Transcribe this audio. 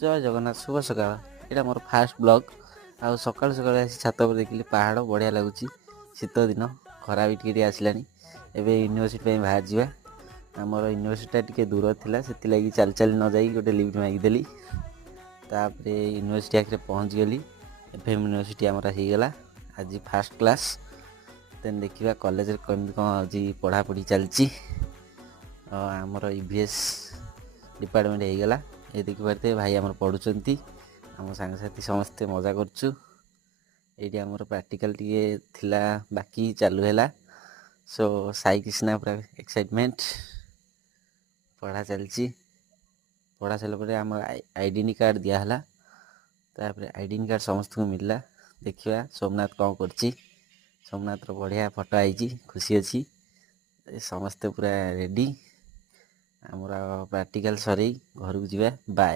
ଜୟ ଜଗନ୍ନାଥ, ଶୁଭ ସକାଳ। ଏଇଟା ମୋର ଫାଷ୍ଟ ବ୍ଲଗ୍। ଆଉ ସକାଳୁ ସକାଳୁ ଆସି ଛାତ ଉପରେ ଦେଖିଲି ପାହାଡ଼, ବଢ଼ିଆ ଲାଗୁଛି। ଶୀତ ଦିନ, ଖରା ବି ଟିକେ ଟିକେ ଆସିଲାଣି। ଏବେ ୟୁନିଭର୍ସିଟି ପାଇଁ ବାହାରି ଯିବା। ଆମର ୟୁନିଭର୍ସିଟିଟା ଟିକେ ଦୂର ଥିଲା, ସେଥିଲାଗି ଚାଲି ଚାଲି ନ ଯାଇକି ଗୋଟେ ଲିଫ୍ଟ ମାଗିଦେଲି। ତାପରେ ୟୁନିଭର୍ସିଟି ଆଗରେ ପହଞ୍ଚିଗଲି। ଏଫ୍ ଏମ୍ ୟୁନିଭର୍ସିଟି ଆମର ହେଇଗଲା। ଆଜି ଫାଷ୍ଟ କ୍ଲାସ୍। ଦେନ୍ ଦେଖିବା କଲେଜରେ କେମିତି କ'ଣ ଆଜି ପଢ଼ାପଢ଼ି ଚାଲିଛି। ଆମର EVS ଡିପାର୍ଟମେଣ୍ଟ ହେଇଗଲା। ଏ ଦେଖିପାରୁଥିବେ ଭାଇ ଆମର ପଢ଼ୁଛନ୍ତି, ଆମ ସାଙ୍ଗସାଥି ସମସ୍ତେ ମଜା କରୁଛୁ। ଏଇଠି ଆମର ପ୍ରାକ୍ଟିକାଲ ଟିକେ ଥିଲା ବାକି, ଚାଲୁ ହେଲା। ସୋ ସାଇକିସ୍ନା ପୁରା ଏକ୍ସାଇଟମେଣ୍ଟ। ପଢ଼ା ଚାଲିଛି। ପଢ଼ା ସରିଲା ପରେ ଆମ ଆଇଡେଣ୍ଟି କାର୍ଡ଼ ଦିଆହେଲା। ତାପରେ ଆଇଡେଣ୍ଟି କାର୍ଡ଼ ସମସ୍ତଙ୍କୁ ମିଳିଲା। ଦେଖିବା ସୋମନାଥ କ'ଣ କରୁଛି। ସୋମନାଥର ବଢ଼ିଆ ଫଟୋ ଆଇଛି, ଖୁସି ଅଛି। ସମସ୍ତେ ପୁରା ରେଡ଼ି। ଆମର ପ୍ରାକ୍ଟିକାଲ ସରେଇ ଘରକୁ ଯିବା। ବାଏ।